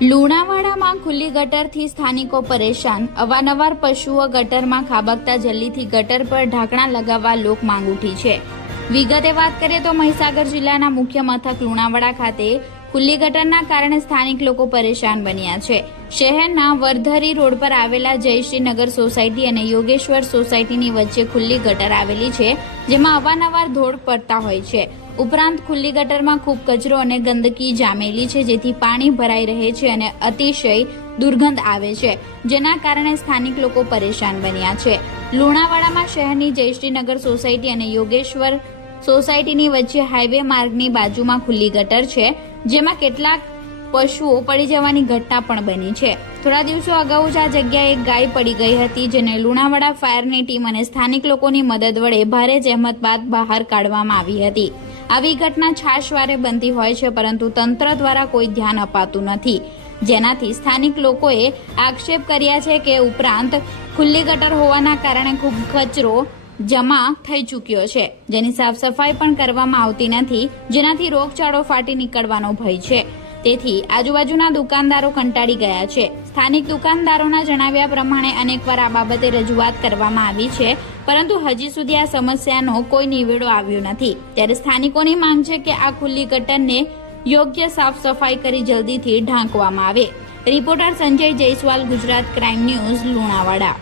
લુણાવાડામાં ખુલ્લી ગટરથી સ્થાનિકો પરેશાન। અવારનવાર પશુઓ ગટરમાં ખાબકતા જલ્દીથી ગટર પર ઢાંકણા લગાવવા લોક માંગ ઉઠી છે। વિગતે વાત કરીએ તો મહીસાગર જિલ્લાના મુખ્ય મથક લુણાવાડા ખાતે ખુલ્લી ગટરના કારણે સ્થાનિક લોકો પરેશાન બન્યા છે। શહેરના વરધરી રોડ પર આવેલા જયશ્રીનગર સોસાયટી અને યોગેશ્વર સોસાયટીની વચ્ચે ખુલ્લી ગટર આવેલી છે, જેમાં અવારનવાર ધોળ પડતા હોય છે। ઉપરાંત ખુલ્લી ગટરમાં ખૂબ કચરો અને ગંદકી જામેલી છે, જેથી પાણી ભરાઈ રહે છે અને અતિશય દુર્ગંધ આવે છે, જેના કારણે સ્થાનિક લોકો પરેશાન બન્યા છે। લુણાવાડામાં શહેરની જયશ્રીનગર સોસાયટી અને યોગેશ્વર સોસાયટીની વચ્ચે હાઈવે માર્ગની બાજુમાં ખુલ્લી ગટર છે, જેમાં કેટલાક પશુઓ પડી જવાની ઘટના પણ બની છે। થોડા દિવસો અગાઉ જ આ જગ્યાએ એક ગાય પડી ગઈ હતી, જેને લુણાવાડા ફાયરની ટીમ અને સ્થાનિક લોકોની મદદ વડે ભારે જહેમત બાદ બહાર કાઢવામાં આવી હતી। આવી ઘટના છાશવારે બનતી હોય છે, પરંતુ તંત્ર દ્વારા કોઈ ધ્યાન અપાતું નથી, જેનાથી સ્થાનિક લોકોએ આક્ષેપ કર્યા છે કે ઉપરાંત ખુલ્લી ગટર હોવાના કારણે ખૂબ કચરો જમા થઈ ચૂક્યો છે, જેની સાફ સફાઈ પણ કરવામાં આવતી નથી, જેનાથી રોગચાળો ફાટી નીકળવાનો ભય છે। તેથી આજુબાજુના દુકાનદારો કંટાળી ગયા છે। સ્થાનિક દુકાનદારોના જણાવ્યા પ્રમાણે અનેકવાર આ બાબતે રજૂઆત કરવામાં આવી છે, પરંતુ હજી સુધી આ સમસ્યાનો કોઈ નિવેડો આવ્યો નથી। ત્યારે સ્થાનિકોની માંગ છે કે આ ખુલ્લી ગટરને યોગ્ય સાફ સફાઈ કરી જલ્દીથી ઢાંકવામાં આવે। Reporter Sanjay Jaiswal, Gujarat crime news, Lunawada.